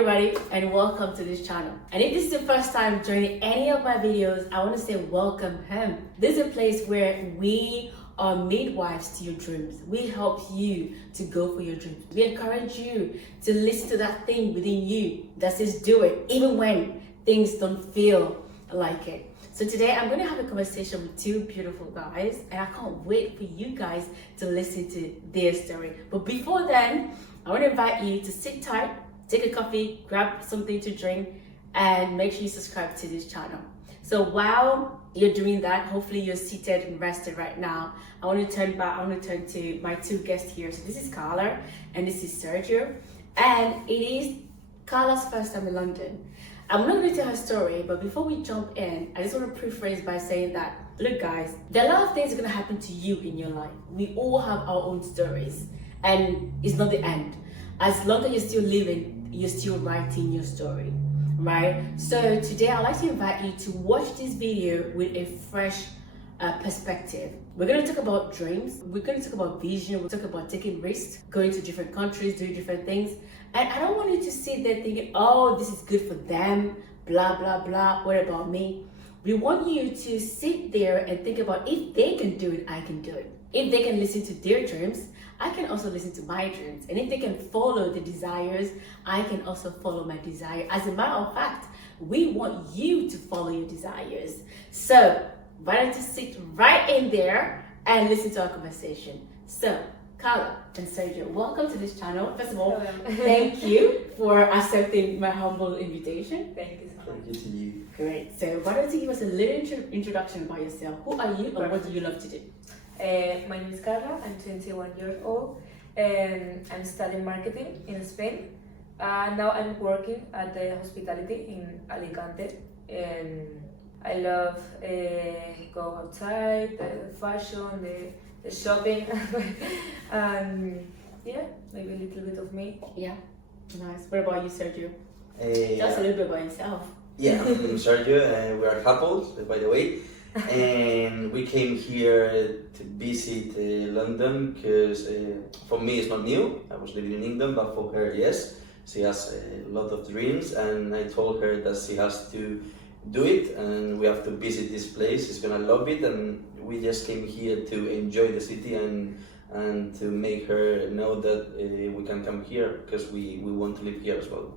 everybody and welcome to this channel. And if this is the first time joining any of my videos, I want to say welcome home. This is a place where we are midwives to your dreams. We help you to go for your dreams. We encourage you to listen to that thing within you that says do it, even when things don't feel like it. So today I'm going to have a conversation with two beautiful guys, and I can't wait for you guys to listen to their story. But before then, I want to invite you to sit tight, take a coffee, grab something to drink, and make sure you subscribe to this channel. So while you're doing that, hopefully you're seated and rested right now. I want to turn to my two guests here. So this is Carla and this is Sergio. And it is Carla's first time in London. I'm not going to tell her story, but before we jump in, I just want to preface by saying that, look guys, there are a lot of things that are going to happen to you in your life. We all have our own stories, and it's not the end. As long as you're still living, you're still writing your story, right? So today I'd like to invite you to watch this video with a fresh perspective. We're going to talk about dreams, we're going to talk about vision, we'll talk about taking risks, going to different countries, doing different things. And I don't want you to sit there thinking, oh, this is good for them, blah, blah, blah, what about me? We want you to sit there and think about, if they can do it, I can do it. If they can listen to their dreams, I can also listen to my dreams. And if they can follow the desires, I can also follow my desire. As a matter of fact, we want you to follow your desires. So why don't you sit right in there and listen to our conversation. So Carla and Sergio, welcome to this channel. First of all, thank you for accepting my humble invitation. Thank you so much. Thank you to you. Great. So why don't you give us a little introduction about yourself? Who are you and what do you love to do? My name is Carla. I'm 21 years old and I'm studying marketing in Spain. Now I'm working at the hospitality in Alicante, and I love go outside, the fashion, the shopping, and yeah, maybe a little bit of me. Yeah, nice. What about you, Sergio? Tell us a Uh, little bit about yourself. yeah, I'm Sergio. We are couples, by the way, and we came here to visit London because for me it's not new. I was living in England, but for her, yes, she has a lot of dreams, and I told her that she has to do it, and we have to visit this place. She's gonna love it, and we just came here to enjoy the city and to make her know that we can come here because we want to live here as well.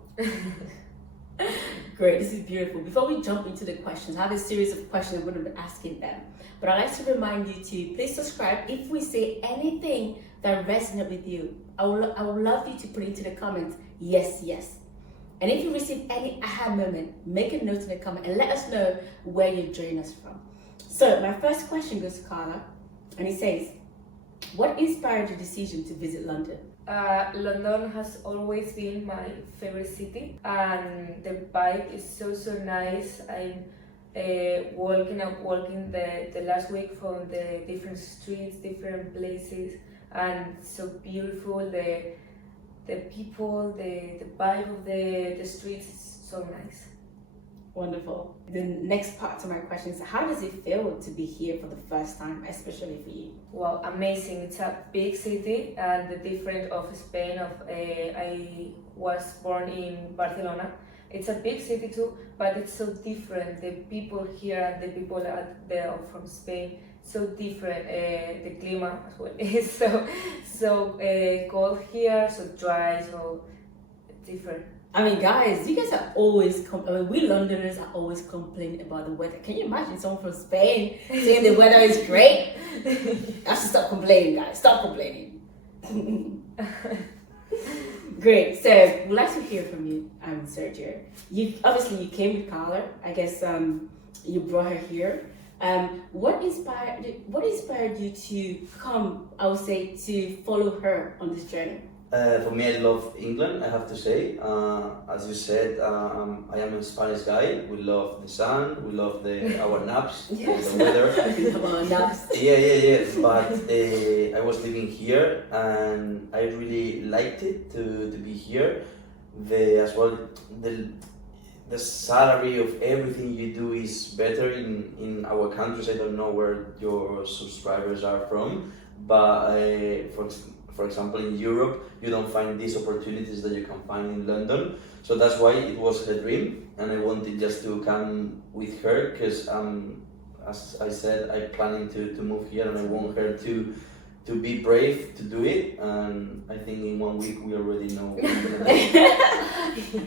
Great, this is beautiful. Before we jump into the questions, I have a series of questions I'm going to be asking them. But I'd like to remind you to please subscribe if we say anything that resonates with you. I would love you to put into the comments, yes, yes. And if you receive any aha moment, make a note in the comment and let us know where you're joining us from. So my first question goes to Carla, and it says, what inspired your decision to visit London? London has always been my favorite city, and the vibe is so nice. I'm walking the last week from the different streets, different places, and so beautiful. The people, the vibe of the streets is so nice. Wonderful. The next part to my question is, how does it feel to be here for the first time, especially for you? Well, amazing. It's a big city and the different of Spain. I was born in Barcelona. It's a big city too, but it's so different. The people here and the people there from Spain, so different. The climate as well is so cold here, so dry, so different. I mean, guys, you guys are always, we Londoners are always complaining about the weather. Can you imagine someone from Spain saying the weather is great? You have to stop complaining, guys. Stop complaining. Great. So, we'd like to hear from you, Sergio. You came with Carla. I guess you brought her here. What inspired you to come, I would say, to follow her on this journey? For me, I love England, I have to say. As you said, I am a Spanish guy. We love the sun, we love our naps, Yes. the weather. We love our naps. Yeah. But I was living here and I really liked it to be here. As well, the salary of everything you do is better in our countries. I don't know where your subscribers are from, but for example, in Europe, you don't find these opportunities that you can find in London. So that's why it was her dream, and I wanted just to come with her because, as I said, I'm planning to move here, and I want her to be brave to do it. And I think in 1 week we already know what we're gonna do.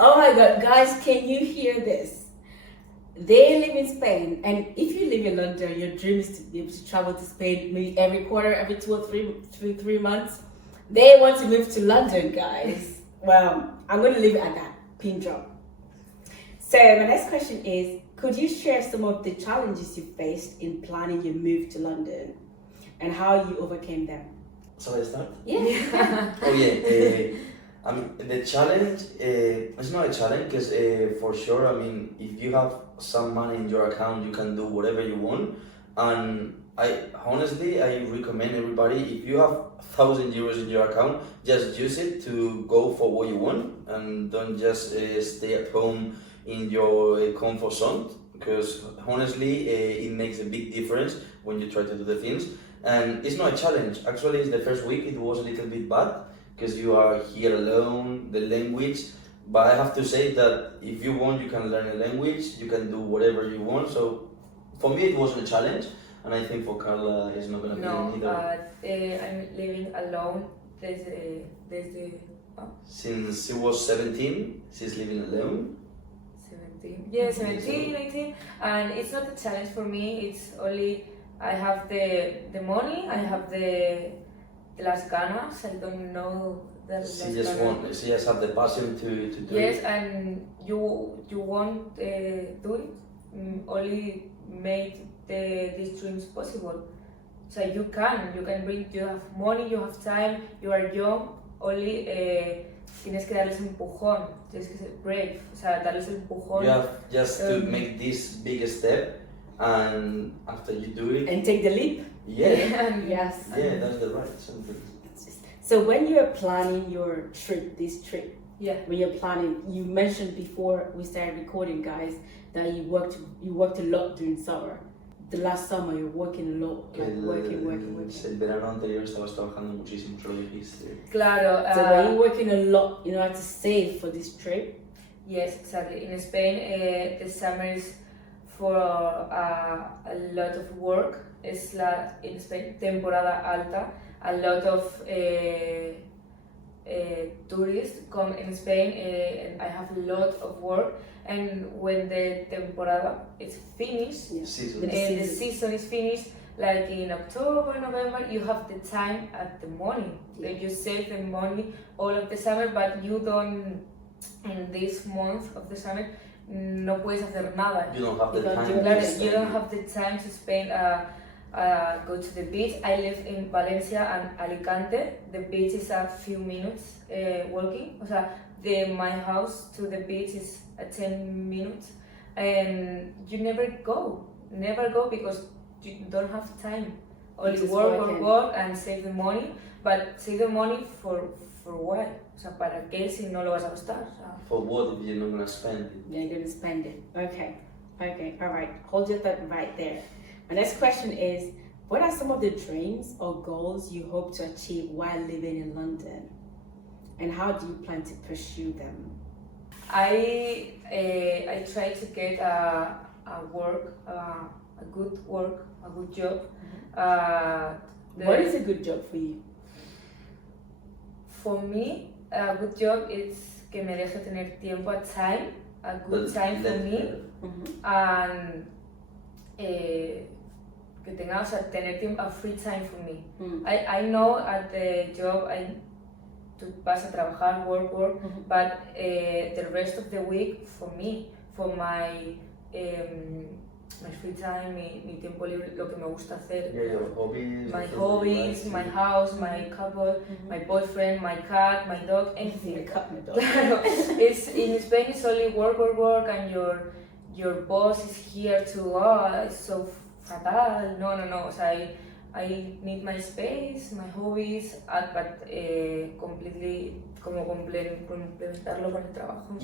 Oh my God, guys, can you hear this? They live in Spain, and if you live in London, your dream is to be able to travel to Spain maybe every quarter, every 2 or 3 months. They want to move to London, guys. Well, I'm going to leave it at that. Pin drop. So my next question is, could you share some of the challenges you faced in planning your move to London and how you overcame them? Shall I start? Yeah. Oh yeah. The challenge, it's not a challenge because for sure, I mean, if you have some money in your account, you can do whatever you want. And I recommend everybody, if you have 1,000 euros in your account, just use it to go for what you want and don't just stay at home in your comfort zone, because honestly, it makes a big difference when you try to do the things. And it's not a challenge. Actually, it's the first week, it was a little bit bad, because you are here alone, the language, but I have to say that if you want, you can learn a language, you can do whatever you want. So for me, it wasn't a challenge, and I think for Carla, it's not gonna be either. I'm living alone Since she was 17, she's living alone. 17. Yeah, 17, 18, and it's not a challenge for me. It's only I have the money, I have the las ganas. I don't know the She just have the passion to do yes, it. and you won't do it. Only make these dreams possible. So you can bring. You have money, you have time, you are young. Only tienes que darles un empujón. Tienes que ser brave. O sea, darles el empujón. You have just to make this big step, and after you do it, And take the leap. yeah, Yes. yeah, that's the right something. So when you're planning your trip, this trip, Yeah. when you're planning, you mentioned before we started recording, guys, that you worked a lot during summer. The last summer you're working a lot, like working. El verano anterior estabas trabajando muchísimo, solo dijiste. Claro. So were you working a lot in order to save for this trip? Yes, exactly. In Spain, the summer is for a lot of work. Es in Spain temporada alta. A lot of tourists come in Spain, and I have a lot of work. And when the temporada is finished, the season is finished, like in October, November, you have the time at the morning. Like you save the money all of the summer, but you don't, in this month of the summer, no puedes hacer nada. You don't have the time. You don't have the time to spend, go to the beach. I live in Valencia and Alicante. The beach is a few minutes walking. O sea, my house to the beach is 10 minutes, and you never go because you don't have time. Only work and save the money, but save the money for what? O sea, ¿para qué si no lo vas a gastar? O sea, For what if you're not gonna spend it? You're gonna spend it. Okay, all right. Hold your thought right there. My next question is, what are some of the dreams or goals you hope to achieve while living in London? And how do you plan to pursue them? I try to get a good job. What is a good job for you? For me, a good job is que me deje tener tiempo, a good time for me, and que tenga, o sea, tener tiempo, a free time for me. I know at the job tú vas a trabajar, work, but the rest of the week for me, for my free time, mi tiempo libre, lo que me gusta hacer. Yeah, your hobbies. My hobbies, my house, my couple, my boyfriend, my cat, my dog, anything. My cat, my dog. It's in Spain. It's only work, and your boss is here to. Oh, it's so fatal. No. So I need my space, my hobbies, but completely como complementarlo con el trabajo.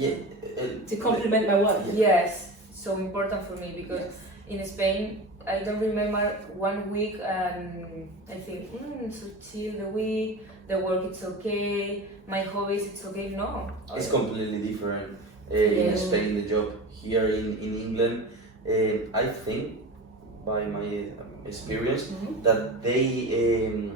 To complement my work. Yes, so important for me because in Spain I don't remember 1 week and I think, so chill the week, the work it's okay, my hobbies it's okay. No. It's completely different in Spain, the job. Here in England, I think, by my experience, that they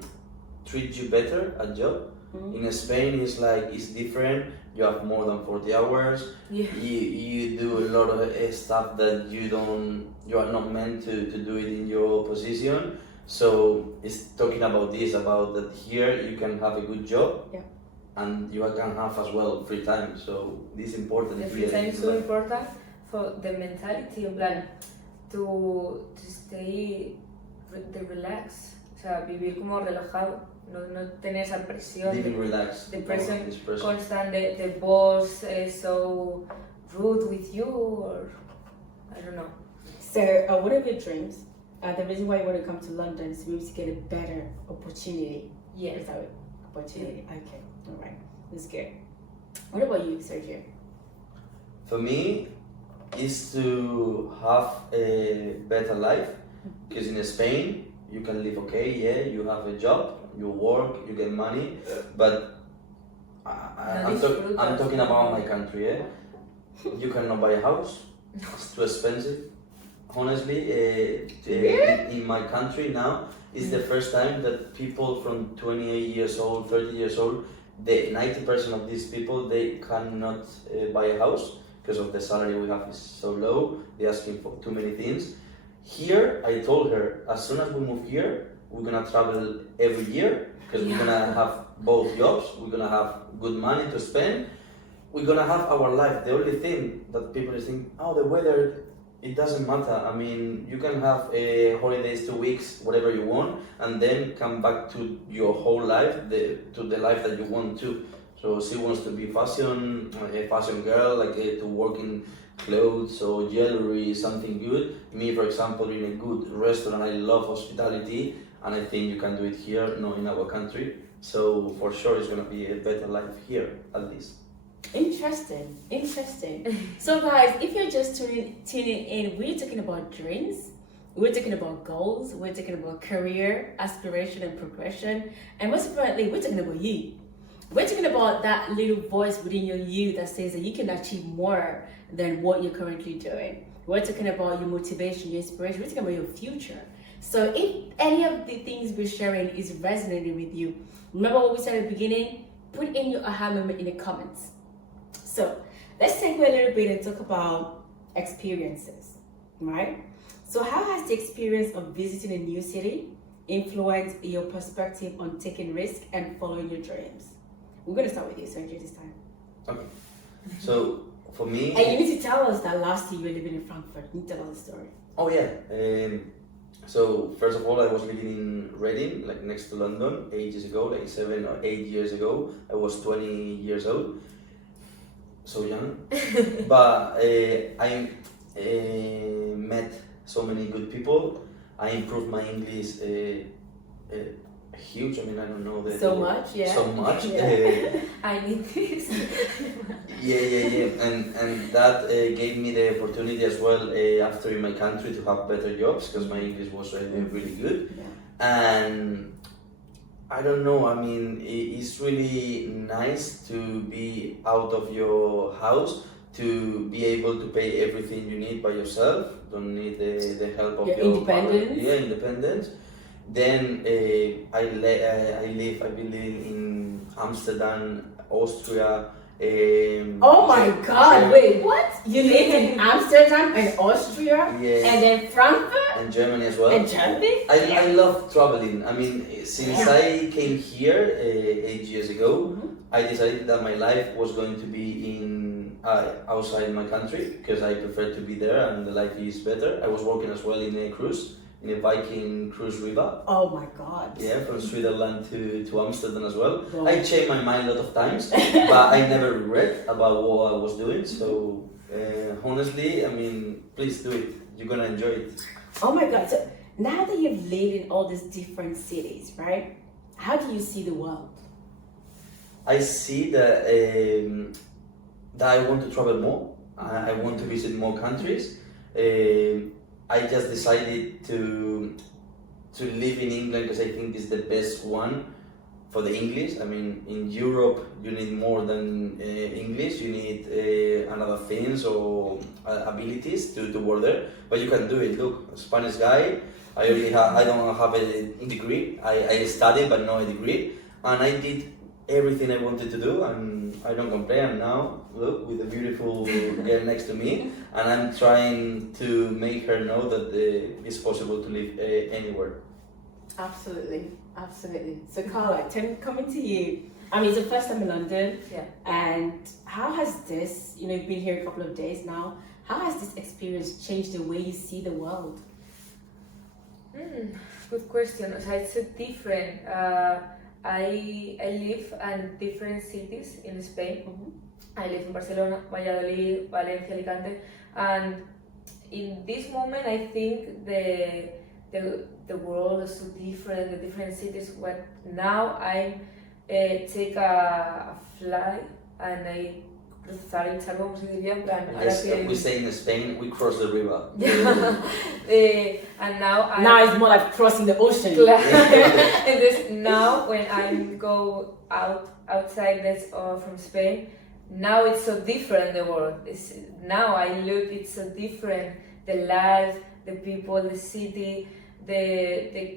treat you better at job. In Spain, it's different. You have more than 40 hours. Yeah. You do a lot of stuff that you are not meant to do it in your position. So it's talking about this, about that here you can have a good job. Yeah. And you can have as well free time. So this is important. The free time is so important for the mentality of plan to stay relax, o sea, vivir como relajado, no tener esa presión, living relaxed. the pressure constant, the boss is so rude with you, or I don't know. So, what are your dreams? The reason why you want to come to London is maybe to get a better opportunity. Yes. Is that it? Opportunity. Okay. All right. That's good. What about you, Sergio? For me, is to have a better life, because in Spain you can live okay. Yeah, you have a job, you work, you get money, but I'm talking about my country. Yeah, you cannot buy a house. It's too expensive. Honestly, in my country now, it's the first time that people from 28 years old, 30 years old, the 90% of these people, they cannot buy a house because of the salary we have is so low. They're asking for too many things. Here, I told her, as soon as we move here, we're gonna travel every year because we're gonna have both jobs, we're gonna have good money to spend, we're gonna have our life. The only thing that people think, oh, the weather, it doesn't matter. I mean, you can have holidays, 2 weeks, whatever you want, and then come back to your whole life, to the life that you want to. So she wants to be a fashion girl, like to work in clothes or jewelry, something good. Me, for example, in a good restaurant, I love hospitality, and I think you can do it here, not in our country. So for sure, it's gonna be a better life here, at least. Interesting. So guys, if you're just tuning in, we're talking about dreams, we're talking about goals, we're talking about career, aspiration and progression, and most importantly, we're talking about you. We're talking about that little voice within you that says that you can achieve more than what you're currently doing. We're talking about your motivation, your inspiration, we're talking about your future. So if any of the things we're sharing is resonating with you, remember what we said at the beginning? Put in your aha moment in the comments. So let's take a little bit and talk about experiences, right? So how has the experience of visiting a new city influenced your perspective on taking risks and following your dreams? We're going to start with you, Sergio, this time. Okay. So for me... And you need to tell us that last year you were living in Frankfurt. You need to tell us the story. Oh yeah. So first of all, I was living in Reading, like next to London, ages ago, like 7 or 8 years ago. I was 20 years old. So young, but I met so many good people. I improved my English huge. I mean, I don't know so much. Yeah. I need this. Yeah. And that gave me the opportunity as well after in my country to have better jobs because my English was really good. Yeah. And I don't know, I mean, it's really nice to be out of your house, to be able to pay everything you need by yourself, don't need the help of your independence. Yeah, independence. Then I've been living in Amsterdam, Austria. Oh my God! Wait, what? You lived in Amsterdam and Austria, yeah, and then Frankfurt, and Germany as well. And Germany? I love traveling. I mean, since I came here 8 years ago, I decided that my life was going to be in outside my country because I prefer to be there and the life is better. I was working as well in a cruise. In a Viking cruise river. Oh my God. Yeah, from Switzerland to Amsterdam as well. Wow. I changed my mind a lot of times, but I never regret about what I was doing. So honestly, I mean, please do it. You're gonna enjoy it. Oh my God. So now that you've lived in all these different cities, right? How do you see the world? I see that I want to travel more. I want to visit more countries. I just decided to live in England because I think it's the best one for the English. I mean, in Europe, you need more than English. You need another things or abilities to work there. But you can do it. Look, Spanish guy. I don't have a degree. I studied, but no degree. And I did everything I wanted to do, and I don't complain. And now, look, with a beautiful girl next to me, and I'm trying to make her know that it's possible to live anywhere. Absolutely, absolutely. So Carla, coming to you. I mean, it's the first time in London. Yeah. And how has this, you've been here a couple of days now, how has this experience changed the way you see the world? Good question. So it's different. I live in different cities in Spain. I live in Barcelona, Valladolid, Valencia, Alicante, and in this moment I think the world is so different, the different cities. What now I take a flight and I cruzar el charco, como se diría, en plan. Yes, we say in Spain, we cross the river. And now Now it's more like crossing the ocean. And this, now when I go outside from Spain, now it's so different the world. Now I look, it's so different. The life, the people, the city,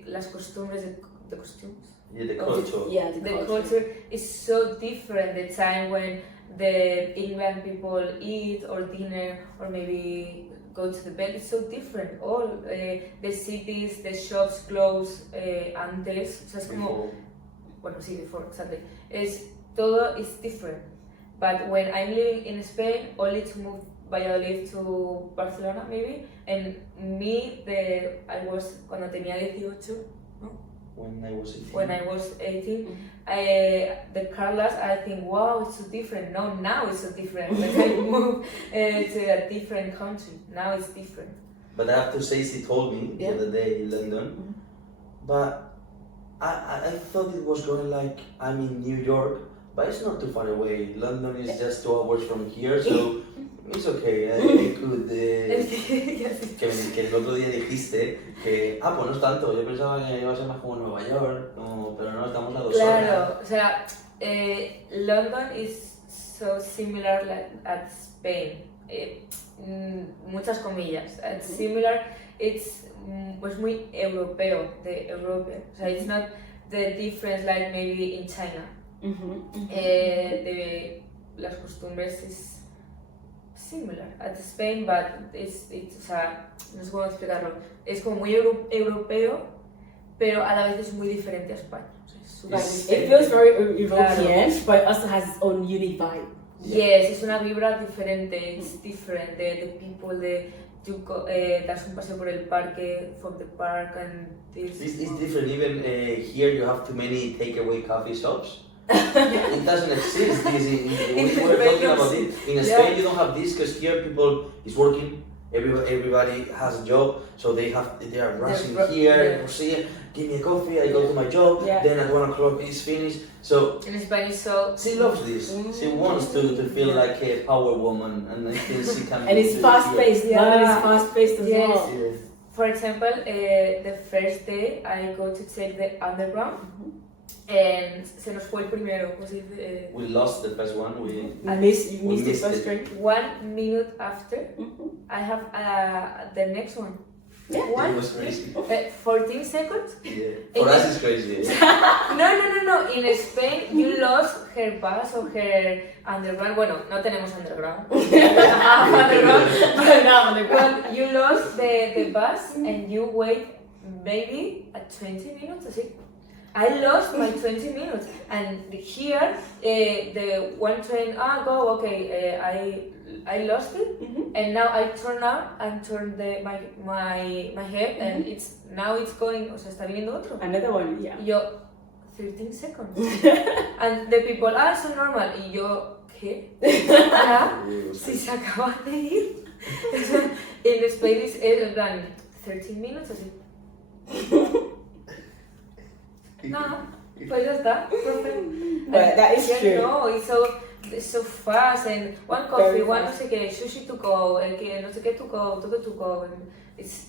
las costumbres, the costumes. Yeah, the culture. Yeah, The culture is so different. The time when the England people eat or dinner or maybe go to the bed, it's so different. All the cities, the shops close antes. O sea, es como, bueno, sí, before, exactly. Todo is different. But when I'm living in Spain, only to move Valladolid to Barcelona maybe, and I was, cuando tenía 18, When I was 18. When I was 18, the Carlas, I think, wow, it's so different. No, now it's so different. When I moved to a different country, now it's different. But I have to say, she told me the other day in London, but I thought it was going like I'm in New York, but it's not too far away. London is just 2 hours from here, so it's okay. I could. Que el otro día dijiste que, pues no es tanto, yo pensaba que iba a ser más como Nueva York, pero no, estamos a 2 horas. Claro, o sea, London is so similar at Spain. Muchas comillas. It's similar, it's pues muy europeo, de Europe. O sea, it's not the difference like maybe in China. Las costumbres is similar at Spain, but it's o sea, no sé cómo explicarlo. Es como muy europeo, pero a la vez es muy diferente a España. O sea, it feels very European, but it also has its own unique vibe. Yes, es una vibra diferente. It's different. The people, das un paseo por el parque, from the park, and this. It's different. Even here, you have too many takeaway coffee shops. It doesn't exist. We were talking about it. In Spain, you don't have this because here people is working. Everybody has a job, so they are rushing here. Give me a coffee. I go to my job. Then at 1 o'clock it's finished. So in Spanish, so she loves this. She wants to feel like a power woman, and I think she can. And it's fast paced. London is fast paced as well. Yeah. For example, the first day I go to take the underground. And se nos fue el primero. We lost the first one. You missed the first train. 1 minute after, I have the next one. Yeah. It was crazy. 14 seconds. Yeah. For us, it's crazy. No. In Spain, you lost her bus or her underground. Bueno, no tenemos underground. But you lost the bus and you wait maybe 20 minutes. Así. I lost my 20 minutes, and here the one train go okay. I lost it, and now I turn out and turn my head, and it's going. O sea, está viniendo otro. Another one, yeah. Yo 15 seconds, and the people so normal. Y yo ¿qué? Si se acaban de ir. En Spain es 13 minutes así. No, pues ya está. But that is true. No, it's so fast, and one coffee, one no sé qué, sushi to go, que no sé qué to go, todo to go, and it's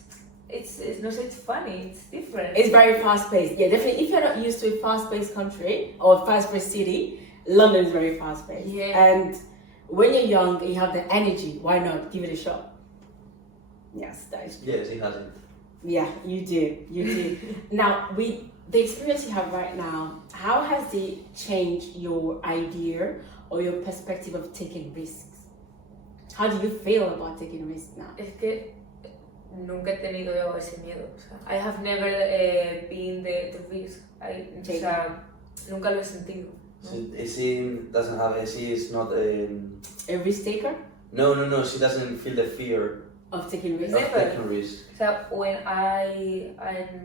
it's not it's funny. It's different. It's very fast paced. Yeah, definitely. If you're not used to a fast paced country or fast paced city, London is very fast paced. Yeah. And when you're young and you have the energy, why not give it a shot? Yes, that is true. Yes, he has it. Yeah, you do. You do. Now, with the experience you have right now, how has it changed your idea or your perspective of taking risks? How do you feel about taking risks now? Es que nunca he tenido yo ese miedo. O sea, I have never been the risk. O sea, nunca lo he sentido. So, she doesn't have. She is not. A risk taker No. She doesn't feel the fear of taking risks? of Never. taking risk. So when I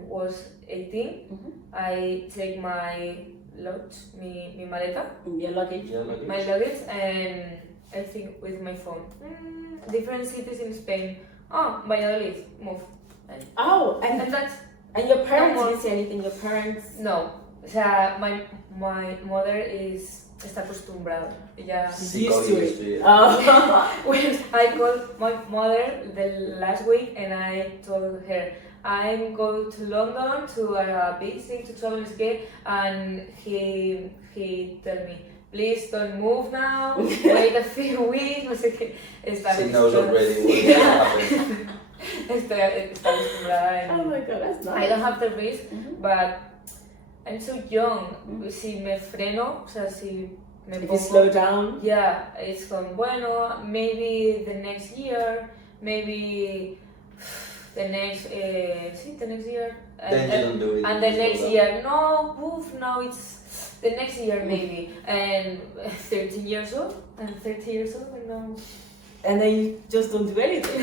was 18, Mhm. I take my luggage, mi maleta, Your luggage? Yeah, like my it. luggage, and I think with my phone. Different cities in Spain. Oh, Valladolid, move. Oh, And and that's your parents No more. didn't say anything? Your parents? no. O sea, my mother está acostumbrada. Ella. Sí, Used to obviously, it. yeah. Oh. When I called my mother the last week and I told her I'm going to London to a big thing to travel skate, and he told me, please don't move now, wait a few weeks, no sé qué. She knows already what's gonna happen. Está acostumbrada. Oh my god, that's nice. I don't have the risk, Mhm. but I'm so young. Mhm. Si me freno, o sea, si me If you pongo. slow down, Yeah, it's como, bueno, maybe the next year, maybe the next year. Then you don't do it. And the you next slow down. year, no, poof, no, it's the next year maybe. And 13 years old, and no. and then you just don't do anything.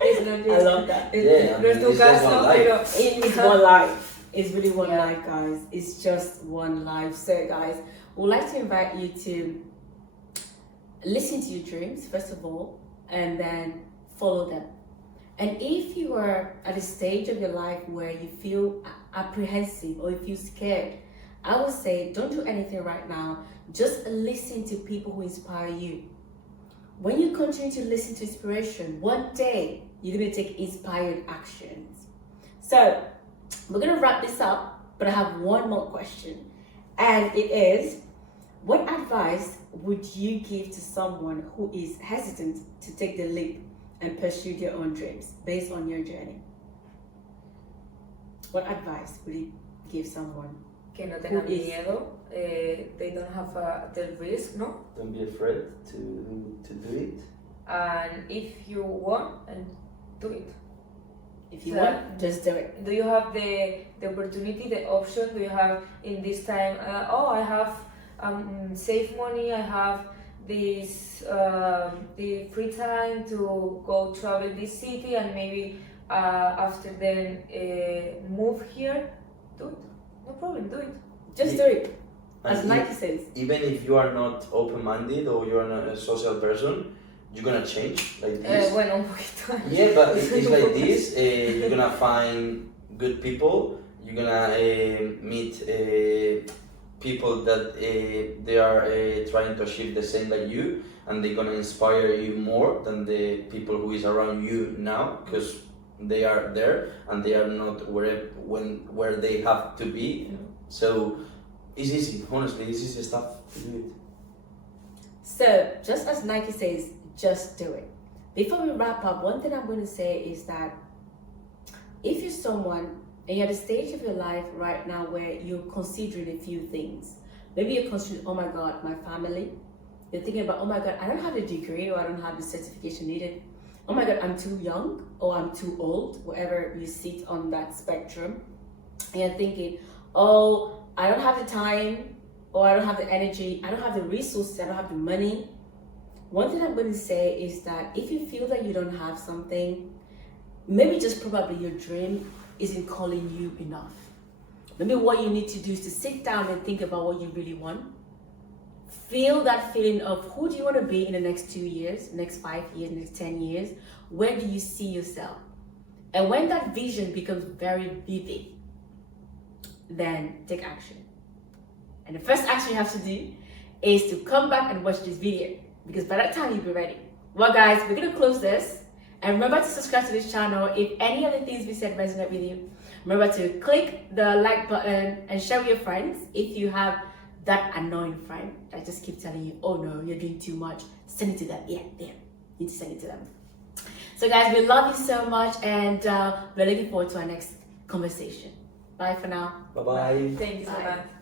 It's not I love that. Yeah, I No es mean, tu it's just caso, one life. pero. It's one life. It's really one Yeah. life, guys. It's just one life. So, guys, we'd like to invite you to listen to your dreams, first of all, and then follow them. And if you are at a stage of your life where you feel apprehensive or you feel scared, I would say don't do anything right now. Just listen to people who inspire you. When you continue to listen to inspiration, one day you're going to take inspired actions. So, we're going to wrap this up, but I have one more question. And it is, what advice would you give to someone who is hesitant to take the leap and pursue their own dreams based on your journey? What advice would you give someone? Que no tengan Who is- miedo, they don't have the risk, no? Don't be afraid to do it. And if you want, and do it. If you So- want, just do it. Do you have the opportunity, the option? Do you have in this time? I have save money. I have this the free time to go travel this city, and maybe after then move here. Do it. No problem. Do it. Just do it. As And Nike says. even if you are not open-minded or you're not a social person, you're gonna change like this. Bueno, un poquito. Yeah, but it's like this. You're gonna find good people. You're gonna meet people that they are trying to achieve the same like you, and they're gonna inspire you more than the people who is around you now, because they are there and they are not where they have to be. So it's easy. Honestly, it's easy stuff to do it. So, just as Nike says, just do it. Before we wrap up, one thing I'm going to say is that if you're someone and you're at a stage of your life right now where you're considering a few things, maybe you're considering, oh my God, my family. You're thinking about, oh my God, I don't have the degree or I don't have the certification needed. Oh my God, I'm too young or I'm too old, wherever you sit on that spectrum. And you're thinking, oh, I don't have the time, or I don't have the energy, I don't have the resources, I don't have the money. One thing I'm going to say is that if you feel that you don't have something, maybe just probably your dream isn't calling you enough. Maybe what you need to do is to sit down and think about what you really want. Feel that feeling of who do you want to be in the next 2 years, next 5 years, next 10 years? Where do you see yourself? And when that vision becomes very vivid, then take action. And the first action you have to do is to come back and watch this video, because by that time you'll be ready. Well guys, we're gonna close this And remember to subscribe to this channel. If any of the things we said resonate with you, remember to click the like button and share with your friends. If you have that annoying friend that just keeps telling you, oh no, you're doing too much, send it to them. Yeah, you need to send it to them. So guys, we love you so much, and we're looking forward to our next conversation. Bye for now. Bye bye. Thank you so Bye. much.